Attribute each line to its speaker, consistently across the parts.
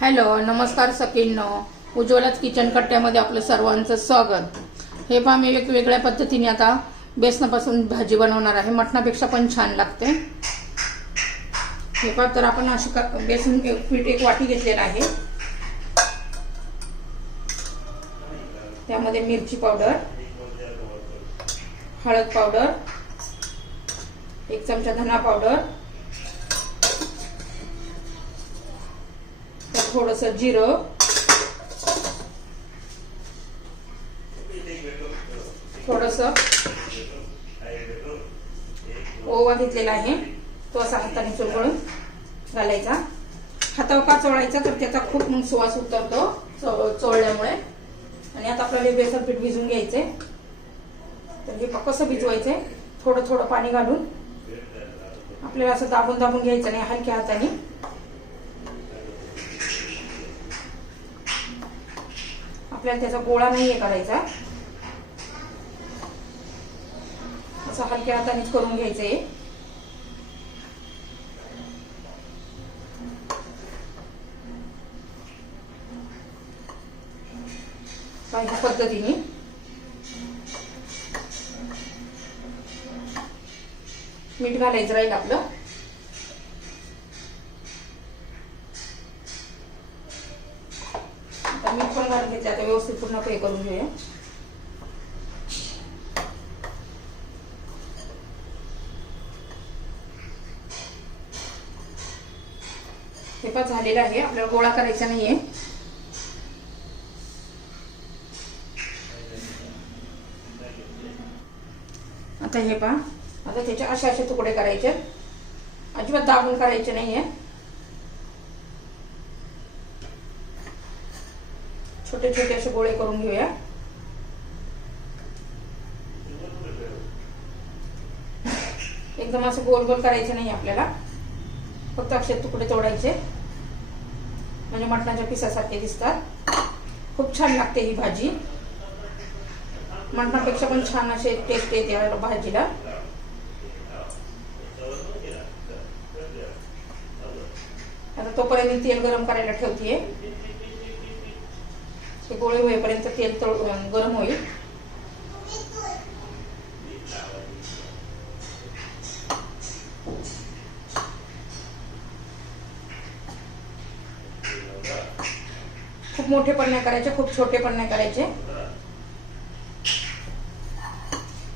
Speaker 1: Hello नमस्कार सकिनो उज्ज्वलाच kitchen कट्ट्यामध्ये आपलं सर्वांचं स्वागत. हे पहा मी वेगवेगळ्या पद्धतीने आता बेसनापासून भाजी बनवणार आहे. मटणापेक्षा पण छान लागते. हे पहा तर आपण अशी का- बेसन पीठ एक वाटी घेतलेलं आहे. त्यामध्ये मिरची पावडर हळद पावडर एक चमचा धना पावडर थोडस जिरं. थोडस. ओवा घेतलेला आहे. तो असा हाताने चोळून घालायचा. हातावर का चोळायचा? तर त्याचा खूप सुवास उतरतो चो- चोळल्यामुळे. आणि आता आपल्याला हे बेसन पीठ भिजून घ्यायचंय. तर हे कसं भिजवायचंय. थोडं थोडं पाणी घालून. आपल्याला असं दाबून दाबून घ्यायचं नाही. हलक्या हाताने. आपल्याला त्याचा गोळा नाहीये करायचा. असं हलक्या हातानेच करून घ्यायचंय. पाहिजे पद्धतीने. मीठ घालायचं राहील आपलं आता मीठ पण घालून घेतलं आता व्यवस्थित पूर्ण पे करून घेऊया हे झालेला आहे. आपल्याला गोळा करायचा नाहीये. आता हे पहा. आता त्याचे असे असे तुकडे करायचे. अजिबात दाबून करायचे नाहीये. छोटे छोटे असे गोळे करून घेऊया. एकदम असं गोल गोल करायचे नाही आपल्याला. फक्त अक्षर तुकडे तोडायचे. म्हणजे मटणाच्या पिसासारखे दिसतात. खूप छान लागते ही भाजी. मटणापेक्षा पण छान असे टेस्ट येते भाजीला. आता तोपर्यंत मी तेल गरम करायला ठेवतेय. गोळे होईपर्यंत तेल तळ गरम होईल. खूप मोठे पण नाही करायचे खूप छोटे पण नाही करायचे.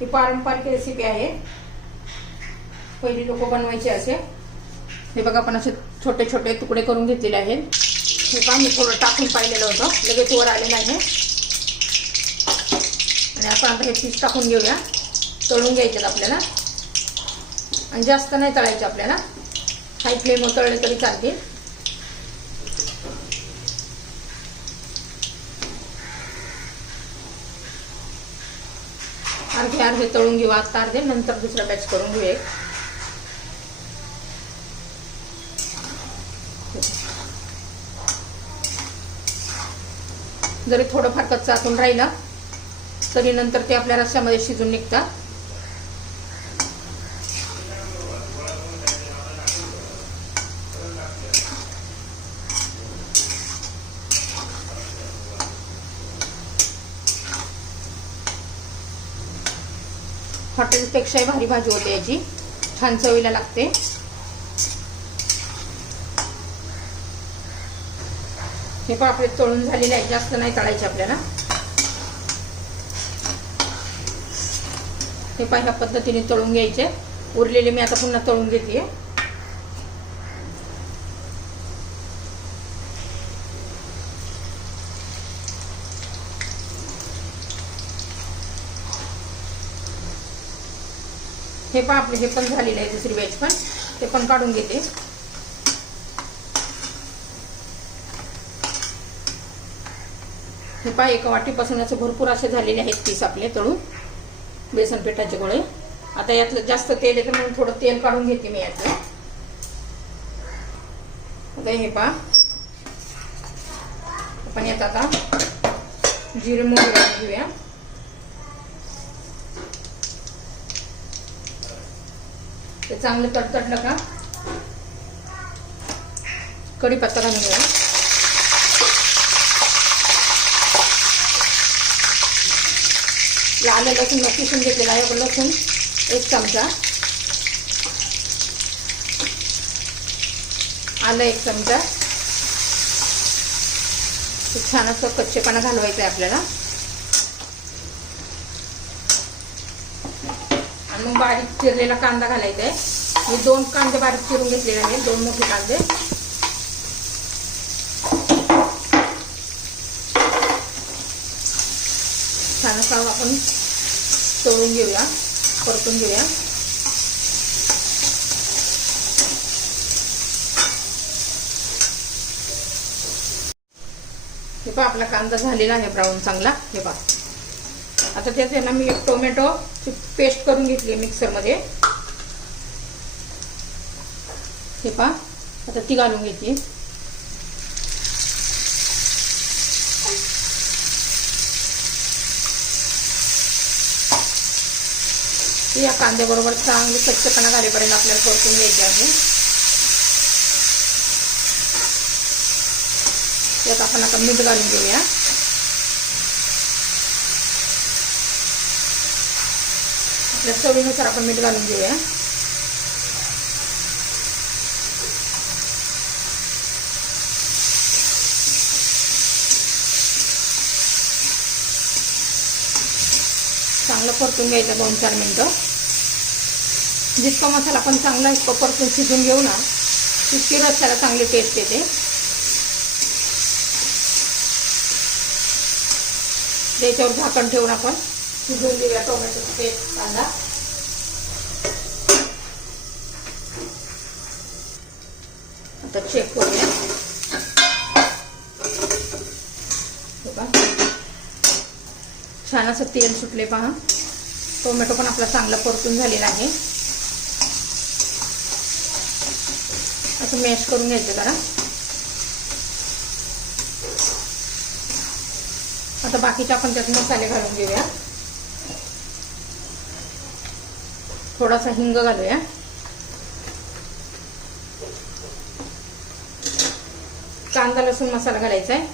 Speaker 1: ही पारंपरिक रेसिपी आहे. पहिली लोक बनवायचे असे. हे बघा आपण असे छोटे छोटे तुकडे करून घेतलेले आहेत. हे पहा मी थोडं टाकून पाहिलेलं होतं. लगेच वर आलेलं आहे. आणि आपण आता हे पीस टाकून घेऊया. तळून घ्यायचे आपल्याला. आणि जास्त नाही तळायचे आपल्याला. हाय फ्लेमवर तळले तरी चालतील. अर्धे अर्धे तळून घेऊ. आता अर्धे नंतर दुसरा बॅच करून घेऊ एक. जरी थोडंफार कच्चा आतून राहिला तरी नंतर ते आपल्या रस्स्यामध्ये शिजून निघतात. हॉटेलपेक्षाही भारी भाजी होते याची. छान चवीला लागते. हे पण आपले तळून झालेले आहे जास्त नाही तळायचे आपल्याला. हे पण ह्या पद्धतीने तळून घ्यायचे. उरलेले मी आता पुन्हा तळून घेते हे पण आपलं हे पण झालेले आहे दुसरी बॅच पण. ते पण काढून घेते. हे पहा एका वाटीपासून असे भरपूर असे झालेले आहेत पीस आपले तळून बेसन पिठाचे गोळे. आता यातलं जास्त तेल येतं म्हणून थोडं तेल काढून घेते मी यातलं. आता हे पहा. आपण यात आता जिरे मोहरी घेऊया. ते चांगलं तडतडलं का कढीपत्ता घालून घ्या लाल लसूण लसूण घेतलेला आहे लसूण एक चमचा. आलं एक चमचा. छान असं कच्चेपणा घालवायचं आहे आपल्याला. मग बारीक चिरलेला कांदा घालायचा आहे. मी दोन कांदे बारीक चिरून घेतलेले आहेत. दोन मोठे कांदे. छान असं आपण तळून घेऊया. परतून घेऊया. हे पहा आपला कांदा झालेला आहे ब्राऊन चांगला. हे पहा. आता त्यात आहे ना मी एक टोमॅटो पेस्ट करून घेतली मिक्सरमध्ये. हे पा आता ती घालून घेतली. ती या कांद्याबरोबर चांगली स्वच्छपणा घालेपर्यंत आपल्याला परतून घ्यायची आहे. त्यात आपण आता मीठ घालून घेऊया. आपल्या चवीनुसार आपण मीठ घालून घेऊया. चांगलं परतून घ्यायचं दोन चार मिनटं. जितका मसाला आपण चांगला इतकं परतून शिजून घेऊ ना तितकी रस्त्याला चांगली टेस्ट येते. त्याच्यावर झाकण ठेवून आपण शिजवून देऊया टोमॅटोचा पेस्ट कांदा. आता चेक करूया. छान असं तेल सुटले पहा. टोमॅटो पण आपला चांगला परतून झालेला आहे. असं मॅश करून घ्यायचं जरा. आता बाकीचे आपण त्यात मसाले घालून घेऊया. थोडासा हिंग घालूया. कांदा लसूण मसाला घालायचा आहे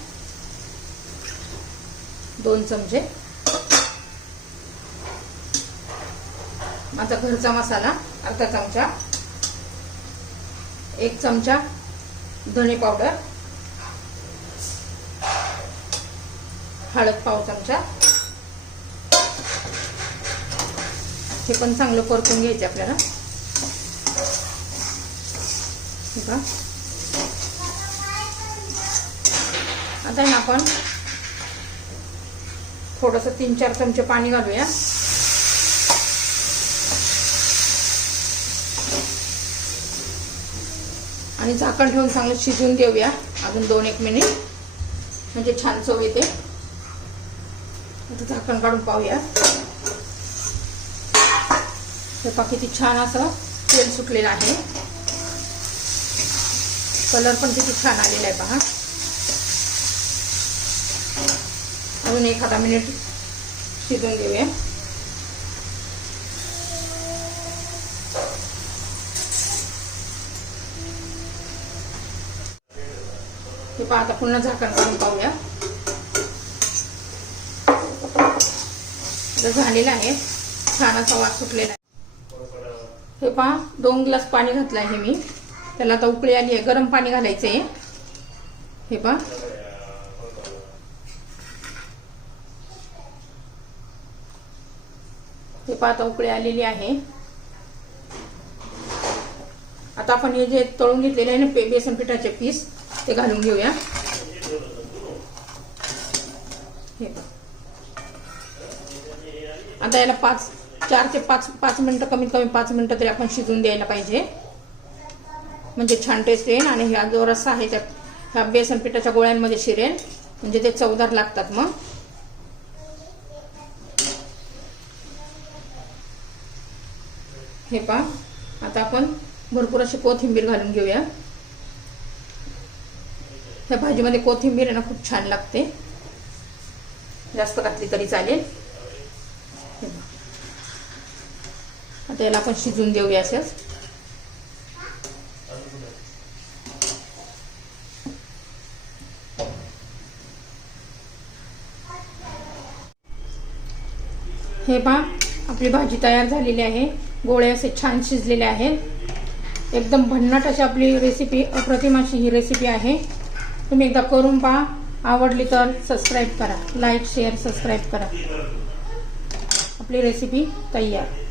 Speaker 1: दोन चमचे. आता घरचा मसाला अर्धा चमचा. एक चमचा धणे पावडर. हळद पाव चमचा. हे पण चांगलं परतून घ्यायचे आपल्याला. आता ना आपण थोडस तीन चार चमचे पाणी घालूया. आणि झाकण ठेवून चांगलं शिजून देऊया अजून दोन एक मिनिट. म्हणजे छान चव येते. आता झाकण काढून पाहूया. हे किती छान असं तेल सुटलेलं आहे. कलर पण किती छान आलेला आहे पहा. अजून एखादा मिनिट शिजून देऊया हे पहा आता पुन्हा झाकण करून पाहूया. आता झालेलं आहे. छान असा वास सुटलेला आहे. हे पहा दोन ग्लास पाणी घातलं आहे मी. त्याला आता उकळी आली आहे गरम पाणी घालायचं आहे हे पहा. हे पहा आता उकळी आलेली आहे. आता आपण हे जे तळून घेतलेले आहे ना बेसन पिठाचे पीस ते घालून घेऊया. हे आता याला पाच चार ते पाच पाच मिनटं कमीत कमी पाच मिनटं तरी आपण शिजून द्यायला पाहिजे. म्हणजे छान टेस्ट येईल आणि ह्या जो रस्सा आहे त्या ह्या बेसन पिठाच्या गोळ्यांमध्ये शिरेल. म्हणजे ते चवदार लागतात मग. हे पा आता आपण भरपूर अशी कोथिंबीर घालून घेऊया. ह्या भाजीमध्ये कोथिंबीर आहे ना खूप छान लागते. जास्त घातली तरी चालेल. आता याला आपण शिजून देऊया असंच हे पहा आपली भाजी तयार झालेली आहे. गोळे असे छान शिजलेले आहेत. एकदम भन्नाट अशी आपली रेसिपी अप्रतिम अशी ही रेसिपी आहे. तुम्ही एकदा करून पहा. आवडली तर सबस्क्राईब करा. लाईक शेअर सबस्क्राईब करा. आपली रेसिपी तयार.